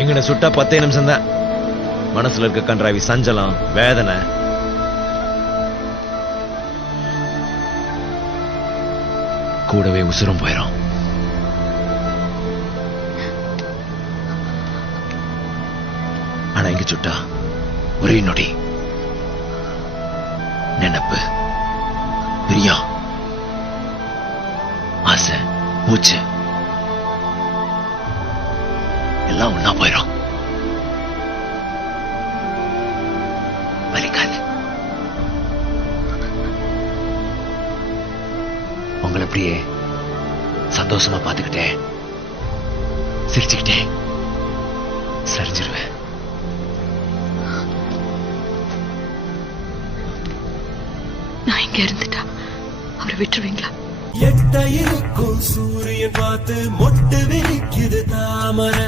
எங்கன சுட்டா 10 நிமிஷம் தான். மனசுல இருக்க கன்றாவி சஞ்சலம் வேதனை கூடவே உசுரும் போயிடும். ஆனா இங்க சுட்டா ஒரே நொடி நினைப்பு, பிரியம், ஆசை, மூச்சு எல்லாம் ஒன்னா போயிடும். வலிக்காது. உங்களை அப்படியே சந்தோஷமா பார்த்துக்கிட்டே சிரிச்சுக்கிட்டே சரிஞ்சிருவேன். நான் இங்க இருந்துட்டா அவரை விட்டுருவீங்களா? எட்ட இருக்கும் சூரியன் பார்த்து மொட்டு விரிக்குது தாமரை.